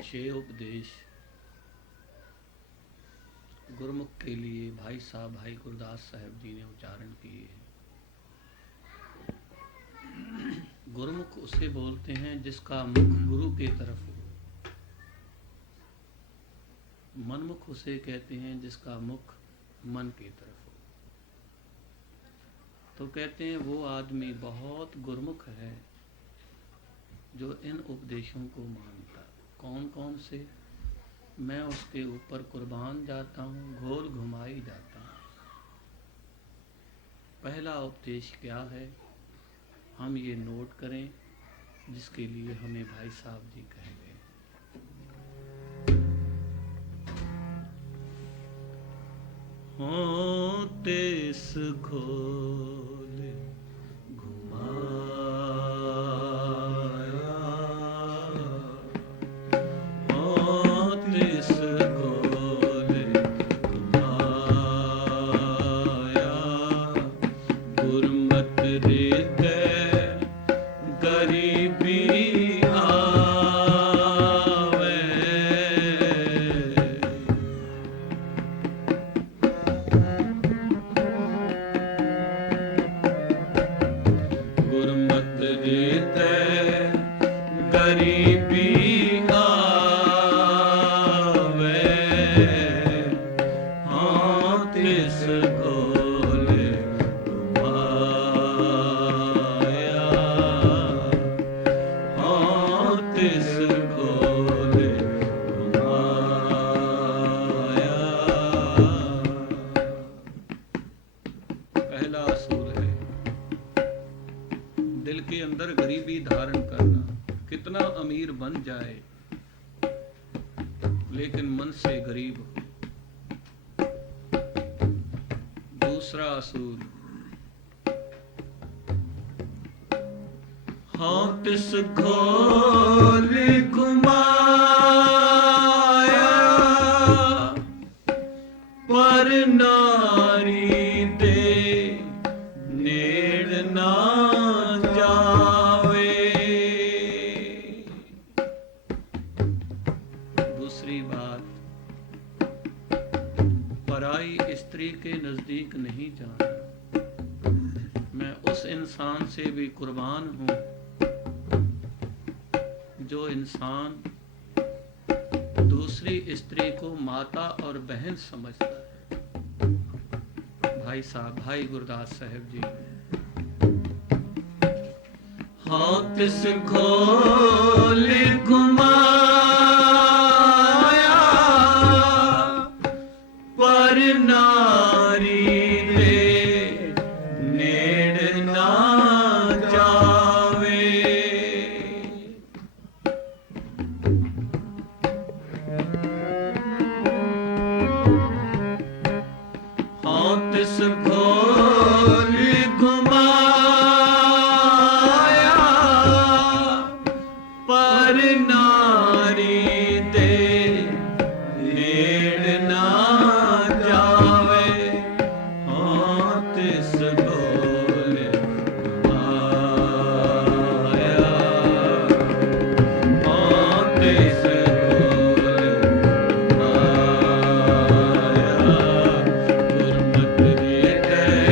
छह उपदेश गुरुमुख के लिए भाई साहब भाई गुरदास साहब जी ने उच्चारण किए हैं। गुरुमुख उसे बोलते हैं जिसका मुख गुरु की तरफ हो। मनमुख उसे कहते हैं जिसका मुख मन की तरफ हो। तो कहते हैं वो आदमी बहुत गुरुमुख है जो इन उपदेशों को मानता। कौन कौन से? मैं उसके ऊपर कुर्बान जाता हूँ, घोल घुमाई जाता हूँ। पहला उपदेश क्या है, हम ये नोट करें, जिसके लिए हमें भाई साहब जी कह गए। होते इस घोल घुमाया, होते इस घोल घुमाया, गुरमत हृदय गरीबी आवे। गुरमत हृदय गरीबी आवे, हाथ इस घोल घुमाया, हाथ इस घोल घुमाया। पहला असूल है दिल के अंदर गरीबी धारण करना। कितना अमीर बन जाए लेकिन मन से गरीब हो। दूसरा असूल, हाथ इस घोल घुमाया, पर नारी दे नेड़ ना जावे। दूसरी बात, पराई स्त्री के नजदीक नहीं जाना। मैं उस इंसान से भी कुर्बान हूं जो इंसान दूसरी स्त्री को माता और बहन समझता है। भाई साहब भाई गुरदास साहब जी, हाथ इस घोल घुमाया, पर नारी दे नेड़ ना जावे। हाथ इस घोल घुमाया, पर नारी दे नेड़ ना जावे। हाथ इस घोल घुमाया, हाथ इस घोल घुमाया, गुरमत हृदय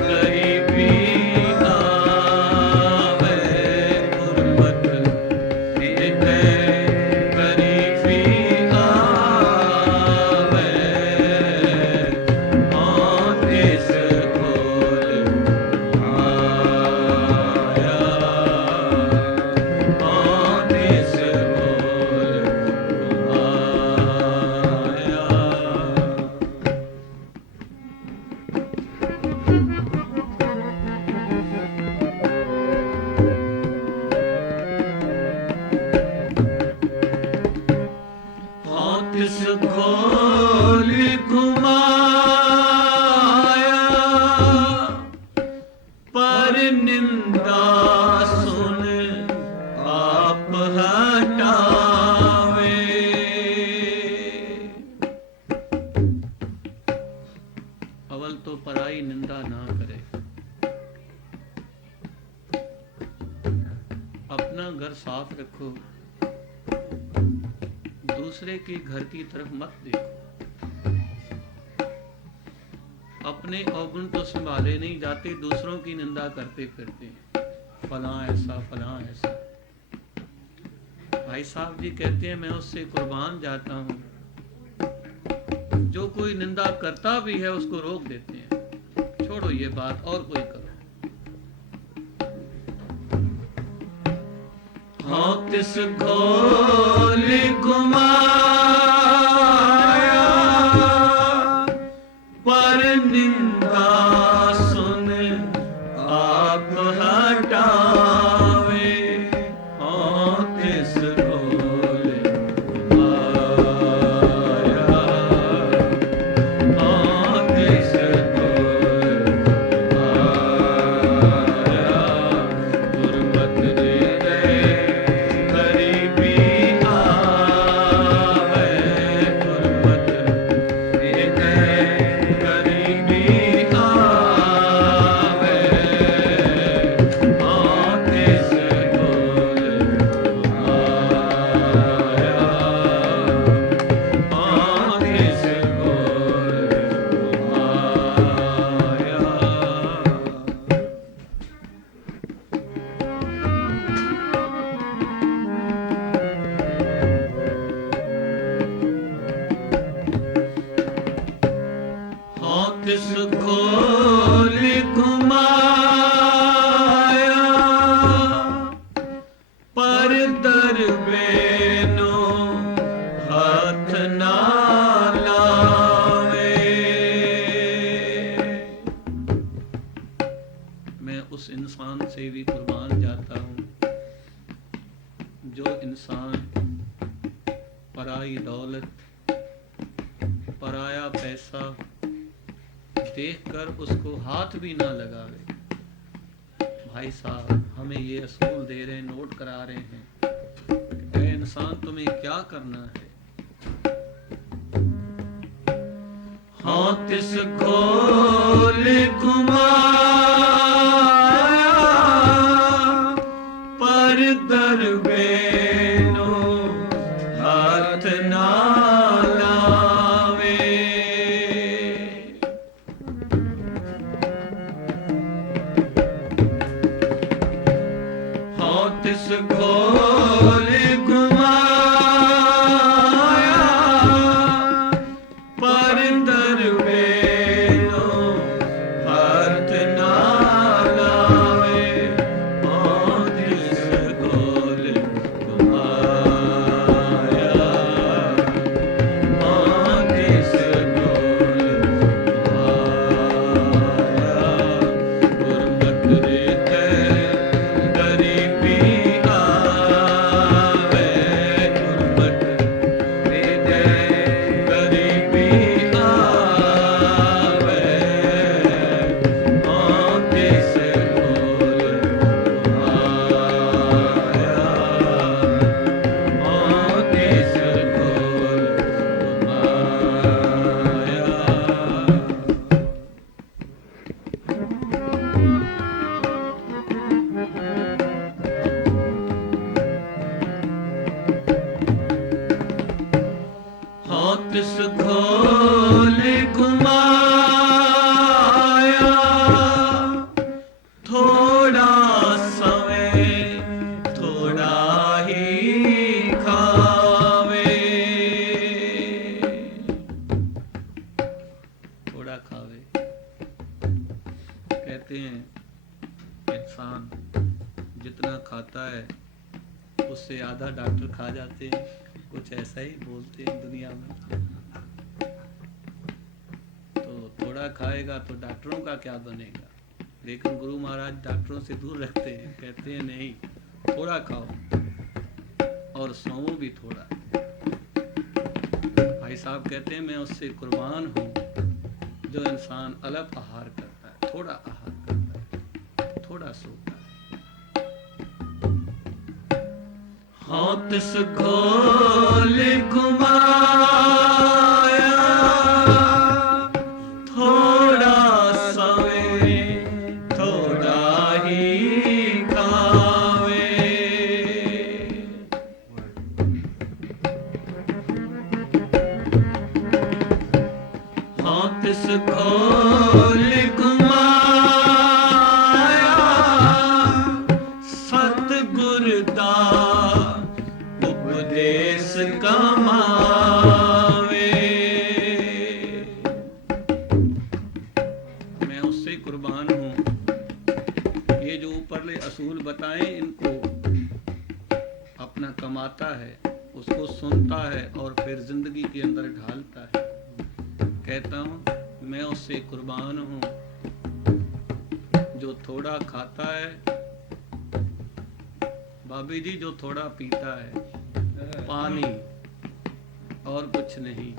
गरीबी आवे। गुरमत हृदय गरीबी आवे, हाथ इस घोल घुमाया, हाथ इस घोल घुमाया। हाथ इस घोल घुमाया, पर निंदा सुन आप हटावे। अवल तो पराई निंदा ना करे, अपना घर साफ रखो, दूसरे के घर की तरफ मत देखो। अपने अवगुण तो संभाले नहीं जाते, दूसरों की निंदा करते फिरते हैं, फलां ऐसा फलां ऐसा। भाई साहब जी कहते हैं मैं उससे कुर्बान जाता हूँ, जो कोई निंदा करता भी है उसको रोक देते हैं, छोड़ो ये बात और कोई करो। हाँ तिस घोल घुमाया पर निंदा सुन आप हटावे। हाँ तिस घोल घुमाया, हाँ तिस घोल घुमाया, गुरमत हृदय गरीबी आवे, गुरमत हृदय गरीबी आवे। हाँ तिस घोल घुमाया, हाँ तिस घोल घुमाया। हाँ तिस घोल घुमाया पर दरबेनो हाथ ना लावे। मैं उस इंसान से भी कुर्बान जाता हूँ जो इंसान पराई दौलत, पराया पैसा देखकर उसको हाथ भी ना लगावे। भाई साहब हमें ये असूल दे रहे हैं, नोट करा रहे हैं, ऐ इंसान तुम्हें क्या करना है। हाँ तिस घोल घुमाया पर दरबेनो हाथ ना लावे। हाँ तिस घोल घुमाया पर दरबेनो हाथ ना लावे। हाँ तिस घोल घुमाया, हाँ तिस घोल घुमाया, गुरमत हृदय गरीबी आवे, गुरमत हृदय गरीबी आवे। हाँ तिस घोल घुमाया, हाँ तिस घोल घुमाया। हाँ तिस घोल घुमाया थोड़ा समय थोड़ा ही खावे। थोड़ा खावे कहते हैं इंसान जितना खाता है उससे आधा डॉक्टर खा जाते हैं, कुछ ऐसा ही बोलते हैं दुनिया में। तो थोड़ा खाएगा तो डॉक्टरों का क्या बनेगा, लेकिन गुरु महाराज डॉक्टरों से दूर रखते हैं, कहते हैं नहीं थोड़ा खाओ और सोओ भी थोड़ा। भाई साहब कहते हैं मैं उससे कुर्बान हूँ जो इंसान अलग आहार करता है, थोड़ा आहार करता है, थोड़ा सोता है। हाँ तिस घोल घुमाया थोड़ा समय थोड़ा ही खावे। तिस खोल घुमाया, सतगुर दा उपदेश कमावे। मैं उससे कुर्बान हूं। ये जो ऊपरले असूल बताए इनको अपना कमाता है, उसको सुनता है और फिर जिंदगी के अंदर ढालता है। कहता हूं मैं उससे कुर्बान हूं जो थोड़ा खाता है, भाभी जी, जो थोड़ा पीता है, पानी और कुछ नहीं।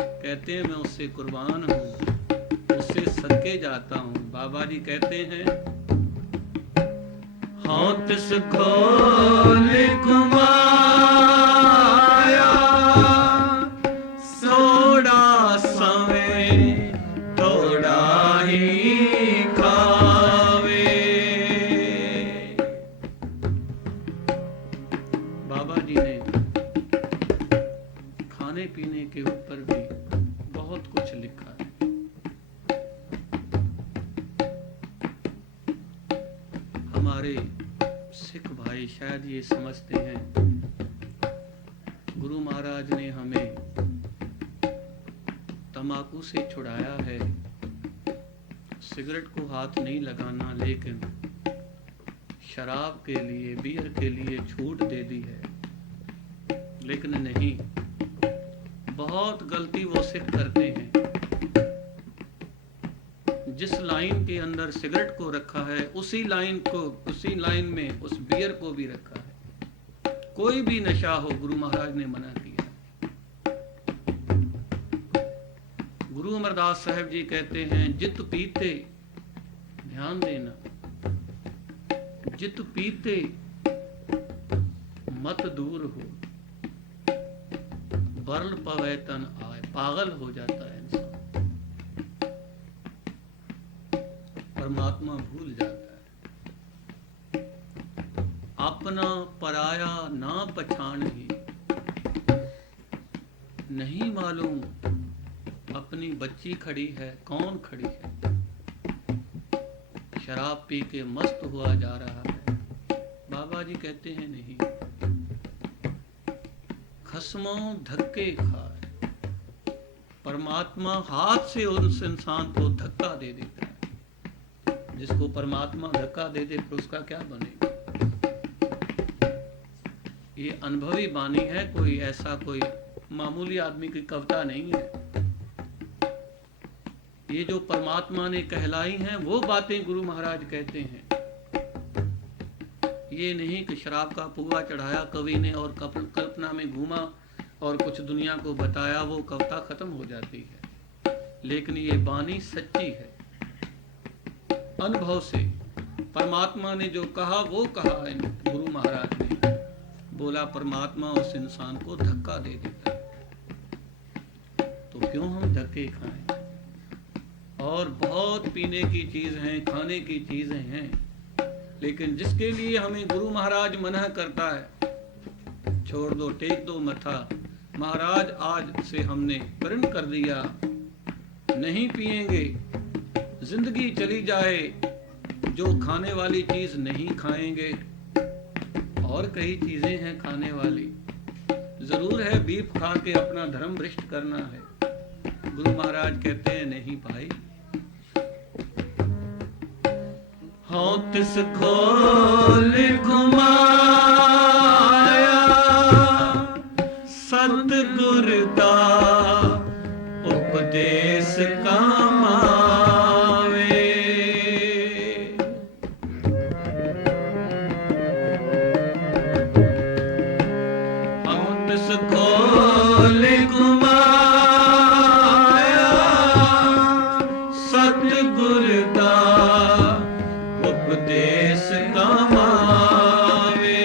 कहते हैं मैं उससे कुर्बान हूं, उससे सदके जाता हूं। बाबा जी कहते हैं हाँ तिस खोल घुमाया, सोड़ा सवे थोड़ा ही खावे। बाबा जी ने खाने पीने के ऊपर भी बहुत कुछ लिखा है। हमारे सिख भाई शायद ये समझते हैं, गुरु महाराज ने हमें तंबाकू से छुड़ाया है, सिगरेट को हाथ नहीं लगाना, लेकिन शराब के लिए, बियर के लिए छूट दे दी है। लेकिन नहीं, बहुत गलती वो सिख करते हैं। जिस लाइन के अंदर सिगरेट को रखा है उसी लाइन में उस बियर को भी रखा है। कोई भी नशा हो, गुरु महाराज ने मना किया। गुरु अमरदास साहब जी कहते हैं जित पीते, ध्यान देना, जित पीते मत दूर हो, बरल पवै तन आए। पागल हो जाता है इंसान, परमात्मा भूल जाता है। अपना पराया ना पछान ही, नहीं मालूम अपनी बच्ची खड़ी है, कौन खड़ी है। शराब पी के मस्त हुआ जा रहा है। बाबा जी कहते हैं नहीं, खस्मों धक्के खाए। परमात्मा हाथ से उस इंसान को धक्का दे देता है। जिसको परमात्मा धक्का दे दे फिर उसका क्या बनेगा। ये अनुभवी वाणी है, कोई ऐसा कोई मामूली आदमी की कविता नहीं है। ये जो परमात्मा ने कहलाई हैं वो बातें गुरु महाराज कहते हैं। ये नहीं कि शराब का पुआ चढ़ाया कवि ने और कल्पना में घूमा और कुछ दुनिया को बताया, वो कविता खत्म हो जाती है। लेकिन ये वाणी सच्ची है, अनुभव से। परमात्मा ने जो कहा वो कहा है। गुरु महाराज ने बोला परमात्मा उस इंसान को धक्का दे देता है, तो क्यों हम धक्के खाएं। और बहुत पीने की चीज हैं, खाने की चीजें हैं, लेकिन जिसके लिए हमें गुरु महाराज मना करता है, छोड़ दो, टेक दो मथा। महाराज आज से हमने प्रण कर दिया, नहीं पिएंगे, जिंदगी चली जाए, जो खाने वाली चीज नहीं खाएंगे। और कई चीजें हैं खाने वाली, जरूर है बीफ खा के अपना धर्म भ्रष्ट करना है। गुरु महाराज कहते हैं नहीं भाई, हाँ तिस खोल घुमाया, सतगुर दा उपदेश कमावे। हाँ तिस खोल घुमाया, सतगुर दा उपदेश कमावे।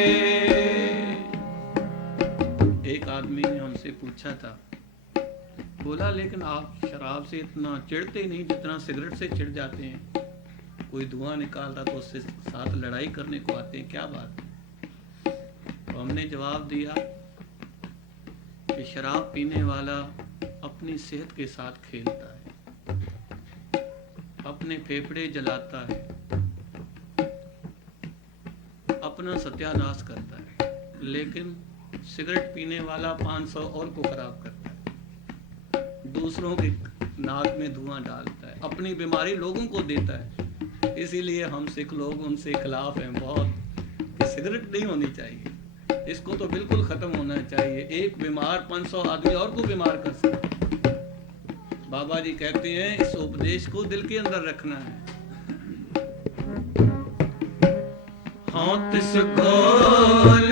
एक आदमी ने हमसे पूछा था, बोला लेकिन आप शराब से इतना चिढ़ते नहीं जितना सिगरेट से चिढ़ जाते हैं। कोई धुआं निकालता तो उससे साथ लड़ाई करने को आते हैं, क्या बात है। तो हमने जवाब दिया कि शराब पीने वाला अपनी सेहत के साथ खेलता है। अपने फेफड़े जलाता है, अपना सत्यानाश करता है, लेकिन सिगरेट पीने वाला 500 और को खराब करता है, दूसरों के नाक में धुआं डालता है, अपनी बीमारी लोगों को देता है। इसीलिए हम सिख लोग उनसे खिलाफ हैं बहुत कि सिगरेट नहीं होनी चाहिए, इसको तो बिल्कुल खत्म होना चाहिए। एक बीमार 500 आदमी और को बीमार कर सकता। बाबा जी कहते हैं इस उपदेश को दिल के अंदर रखना है। हाँ तिस गोल